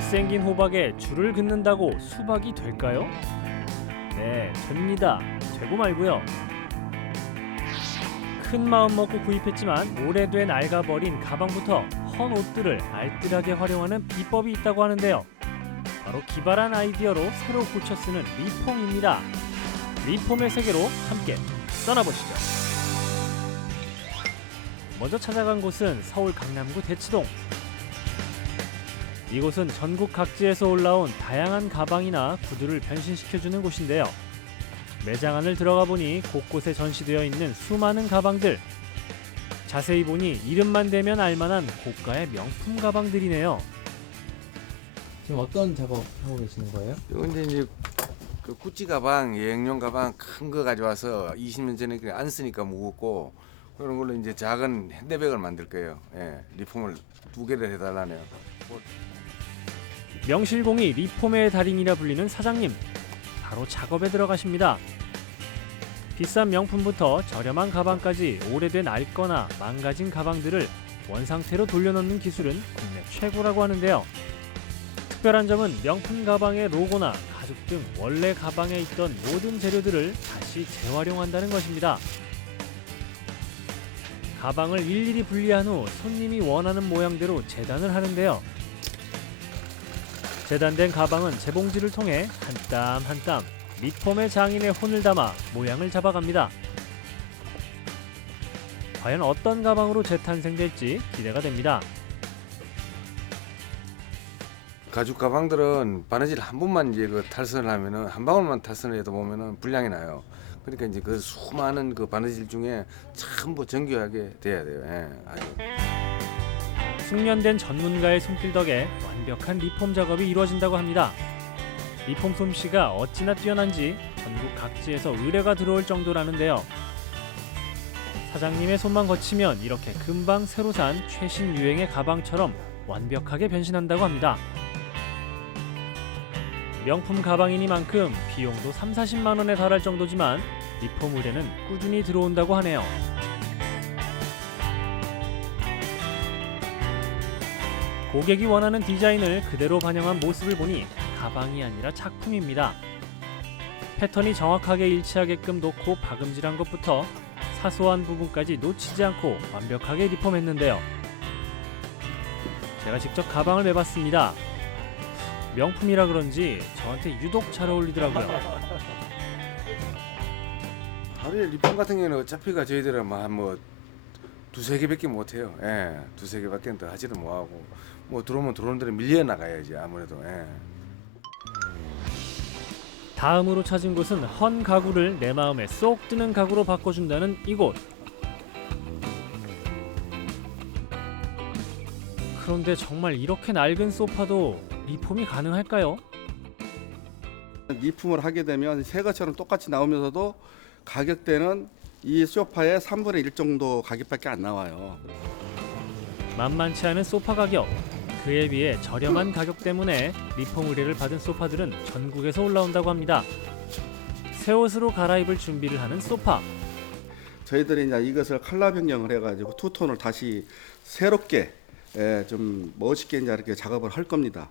못생긴 호박에 줄을 긋는다고 수박이 될까요? 네, 됩니다. 되고 말고요. 큰 마음 먹고 구입했지만 오래된 낡아버린 가방부터 헌 옷들을 알뜰하게 활용하는 비법이 있다고 하는데요. 바로 기발한 아이디어로 새로 고쳐 쓰는 리폼입니다. 리폼의 세계로 함께 떠나보시죠. 먼저 찾아간 곳은 서울 강남구 대치동. 이곳은 전국 각지에서 올라온 다양한 가방이나 구두를 변신시켜주는 곳인데요. 매장 안을 들어가 보니 곳곳에 전시되어 있는 수많은 가방들. 자세히 보니 이름만 대면 알만한 고가의 명품 가방들이네요. 지금 어떤 작업 하고 계시는 거예요? 이건 이제 그 구찌 가방, 여행용 가방 큰 거 가져와서 20년 전에 안 쓰니까 무겁고 그런 걸로 이제 작은 핸드백을 만들 거예요. 예, 리폼을 2개를 해달라네요. 명실공히 리폼의 달인이라 불리는 사장님. 바로 작업에 들어가십니다. 비싼 명품부터 저렴한 가방까지 오래된 낡거나 망가진 가방들을 원상태로 돌려놓는 기술은 국내 최고라고 하는데요. 특별한 점은 명품 가방의 로고나 가죽 등 원래 가방에 있던 모든 재료들을 다시 재활용한다는 것입니다. 가방을 일일이 분리한 후 손님이 원하는 모양대로 재단을 하는데요. 재단된 가방은 재봉지를 통해 한 땀 한 땀 리폼의 장인의 혼을 담아 모양을 잡아갑니다. 과연 어떤 가방으로 재탄생될지 기대가 됩니다. 가죽 가방들은 바느질 한 번만 이제 그 탈선을 하면은 한 방울만 탈선을 해도 보면은 불량이 나요. 그러니까 이제 그 수많은 그 바느질 중에 전부 정교하게 돼야 돼요. 예, 아주. 숙련된 전문가의 손길 덕에 완벽한 리폼 작업이 이루어진다고 합니다. 리폼 솜씨가 어찌나 뛰어난지 전국 각지에서 의뢰가 들어올 정도라는데요. 사장님의 손만 거치면 이렇게 금방 새로 산 최신 유행의 가방처럼 완벽하게 변신한다고 합니다. 명품 가방이니만큼 비용도 30-40만 원에 달할 정도지만 리폼 의뢰는 꾸준히 들어온다고 하네요. 고객이 원하는 디자인을 그대로 반영한 모습을 보니 가방이 아니라 작품입니다. 패턴이 정확하게 일치하게끔 놓고 박음질한 것부터 사소한 부분까지 놓치지 않고 완벽하게 리폼했는데요. 제가 직접 가방을 매봤습니다. 명품이라 그런지 저한테 유독 잘 어울리더라고요. 하루에 리폼 같은 경우는 어차피가 저희들은 뭐 2-3개밖에 못 해요. 예, 2-3개밖에 더 하지도 못하고 뭐 들어오면 들어오는 대로 밀려 나가야지 아무래도. 예. 다음으로 찾은 곳은 헌 가구를 내 마음에 쏙 드는 가구로 바꿔준다는 이곳. 그런데 정말 이렇게 낡은 소파도 리폼이 가능할까요? 리폼을 하게 되면 새 것처럼 똑같이 나오면서도 가격대는 이 소파의 3분의 1 정도 가격밖에 안 나와요. 만만치 않은 소파 가격. 그에 비해 저렴한 가격 때문에 리폼 의뢰를 받은 소파들은 전국에서 올라온다고 합니다. 새 옷으로 갈아입을 준비를 하는 소파. 저희들이 이제 이것을 컬러 변경을 해가지고 투톤을 다시 새롭게 좀 멋있게 이제 이렇게 작업을 할 겁니다.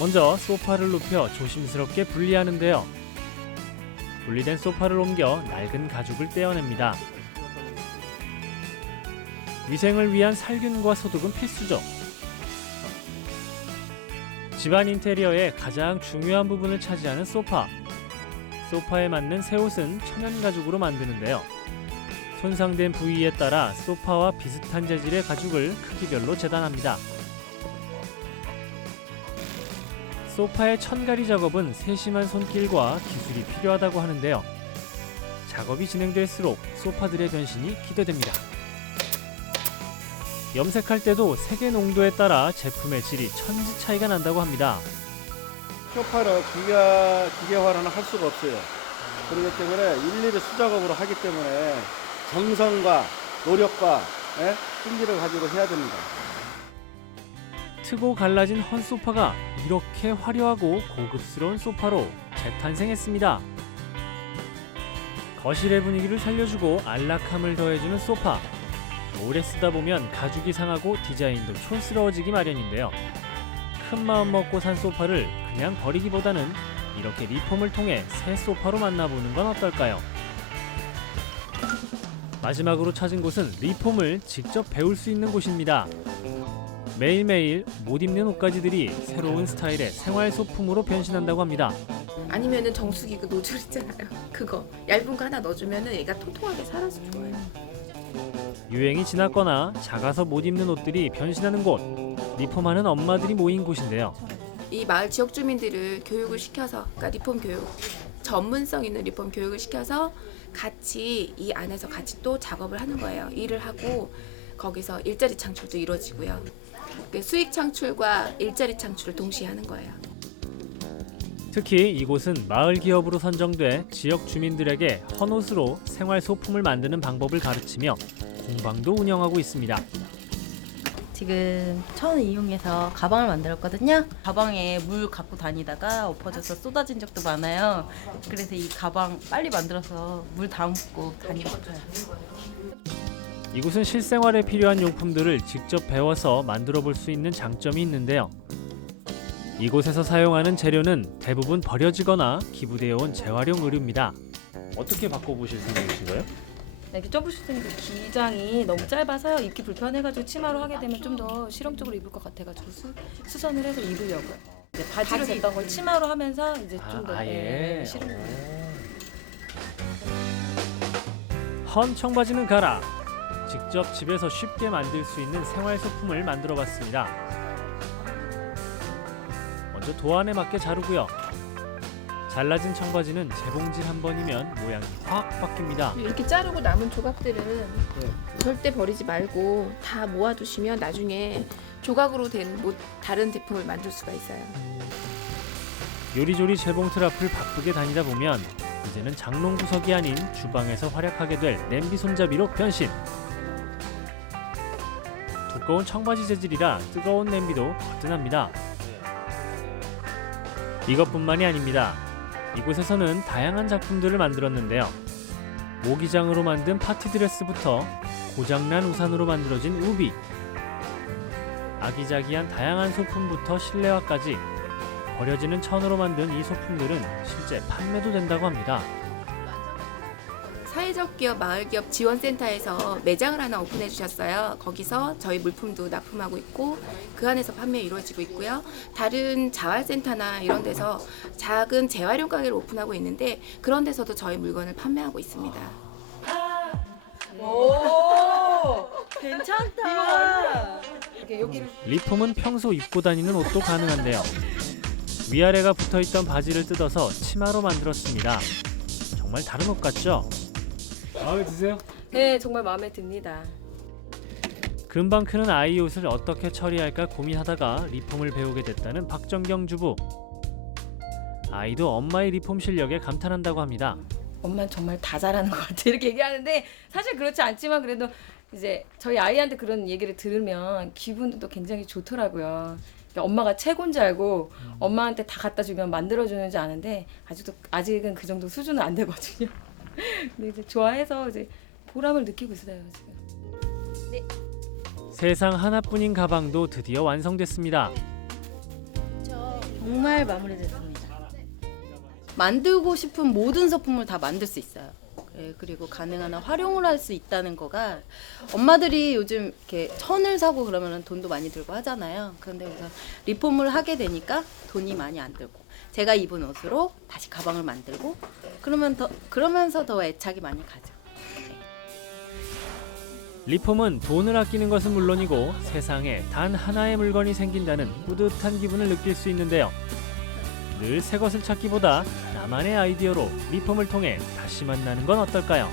먼저 소파를 눕혀 조심스럽게 분리하는데요. 분리된 소파를 옮겨 낡은 가죽을 떼어냅니다. 위생을 위한 살균과 소독은 필수죠. 집안 인테리어의 가장 중요한 부분을 차지하는 소파. 소파에 맞는 새 옷은 천연 가죽으로 만드는데요. 손상된 부위에 따라 소파와 비슷한 재질의 가죽을 크기별로 재단합니다. 소파의 천가리 작업은 세심한 손길과 기술이 필요하다고 하는데요. 작업이 진행될수록 소파들의 변신이 기대됩니다. 염색할 때도 색의 농도에 따라 제품의 질이 천지 차이가 난다고 합니다. 소파를 기계화는 할 수가 없어요. 그렇기 때문에 일일이 수작업으로 하기 때문에 정성과 노력과 끈기를 가지고 해야 됩니다. 트고 갈라진 헌 소파가 이렇게 화려하고 고급스러운 소파로 재탄생했습니다. 거실의 분위기를 살려주고 안락함을 더해주는 소파. 오래 쓰다 보면 가죽이 상하고 디자인도 촌스러워지기 마련인데요. 큰 마음 먹고 산 소파를 그냥 버리기보다는 이렇게 리폼을 통해 새 소파로 만나보는 건 어떨까요? 마지막으로 찾은 곳은 리폼을 직접 배울 수 있는 곳입니다. 매일매일 못 입는 옷가지들이 새로운 스타일의 생활 소품으로 변신한다고 합니다. 아니면은 정수기 그 노즐 있잖아요. 그거 얇은 거 하나 넣어주면은 얘가 통통하게 살아서 좋아요. 유행이 지났거나 작아서 못 입는 옷들이 변신하는 곳, 리폼하는 엄마들이 모인 곳인데요. 이 마을 지역 주민들을 교육을 시켜서, 그러니까 리폼 교육, 전문성 있는 리폼 교육을 시켜서 같이 이 안에서 같이 또 작업을 하는 거예요. 일을 하고 거기서 일자리 창출도 이루어지고요. 수익 창출과 일자리 창출을 동시에 하는 거예요. 특히 이곳은 마을 기업으로 선정돼 지역 주민들에게 헌옷으로 생활 소품을 만드는 방법을 가르치며 공방도 운영하고 있습니다. 지금 천을 이용해서 가방을 만들었거든요. 가방에 물 갖고 다니다가 엎어져서 쏟아진 적도 많아요. 그래서 이 가방 빨리 만들어서 물 담고 다니고 있어요. 이곳은 실생활에 필요한 용품들을 직접 배워서 만들어 볼 수 있는 장점이 있는데요. 이곳에서 사용하는 재료는 대부분 버려지거나 기부되어 온 재활용 의류입니다. 어떻게 바꿔보실 생각이신가요? 이렇게 접으실 때는 기장이 너무 짧아서 입기 불편해가지고 치마로 하게 되면 좀 더 실용적으로 입을 것 같아가지고 수선을 해서 입으려고요. 이제 바지로 됐던 걸 치마로 하면서 이제 좀 더 실용적으로. 헌 청바지는 가라. 직접 집에서 쉽게 만들 수 있는 생활 소품을 만들어봤습니다. 먼저 도안에 맞게 자르고요. 잘라진 청바지는 재봉질 한 번이면 모양이 확 바뀝니다. 이렇게 자르고 남은 조각들은 절대 버리지 말고 다 모아두시면 나중에 조각으로 된 뭐 다른 제품을 만들 수가 있어요. 요리조리 재봉틀 앞을 바쁘게 다니다 보면 이제는 장롱 구석이 아닌 주방에서 활약하게 될 냄비 손잡이로 변신. 두꺼운 청바지 재질이라 뜨거운 냄비도 거뜬합니다. 이것뿐만이 아닙니다. 이곳에서는 다양한 작품들을 만들었는데요. 모기장으로 만든 파티드레스부터 고장난 우산으로 만들어진 우비, 아기자기한 다양한 소품부터 실내화까지 버려지는 천으로 만든 이 소품들은 실제 판매도 된다고 합니다. 사회적 기업, 마을 기업 지원센터에서 매장을 하나 오픈해 주셨어요. 거기서 저희 물품도 납품하고 있고 그 안에서 판매 이루어지고 있고요. 다른 자활센터나 이런 데서 작은 재활용 가게를 오픈하고 있는데 그런 데서도 저희 물건을 판매하고 있습니다. 오, 괜찮다. 리폼은 평소 입고 다니는 옷도 가능한데요. 위아래가 붙어있던 바지를 뜯어서 치마로 만들었습니다. 정말 다른 옷 같죠? 마음에 드세요? 네, 정말 마음에 듭니다. 금방 크는 아이 옷을 어떻게 처리할까 고민하다가 리폼을 배우게 됐다는 박정경 주부. 아이도 엄마의 리폼 실력에 감탄한다고 합니다. 엄마는 정말 다 잘하는 것 같아 이렇게 얘기하는데 사실 그렇지 않지만 그래도 이제 저희 아이한테 그런 얘기를 들으면 기분도 굉장히 좋더라고요. 엄마가 최고인 줄 알고 엄마한테 다 갖다 주면 만들어주는 줄 아는데 아직은 그 정도 수준은 안 되거든요. 근데 이제 좋아해서 이제 보람을 느끼고 있어요 지금. 세상 하나뿐인 가방도 드디어 완성됐습니다. 정말 마무리됐습니다. 만들고 싶은 모든 소품을 다 만들 수 있어요. 그리고 가능한 한 활용을 할 수 있다는 거가 엄마들이 요즘 이렇게 천을 사고 그러면 돈도 많이 들고 하잖아요. 그런데 우선 리폼을 하게 되니까 돈이 많이 안 들고 제가 입은 옷으로 다시 가방을 만들고 그러면서 더 애착이 많이 가죠. 리폼은 돈을 아끼는 것은 물론이고 세상에 단 하나의 물건이 생긴다는 뿌듯한 기분을 느낄 수 있는데요. 늘 새 것을 찾기보다 나만의 아이디어로 리폼을 통해 다시 만나는 건 어떨까요?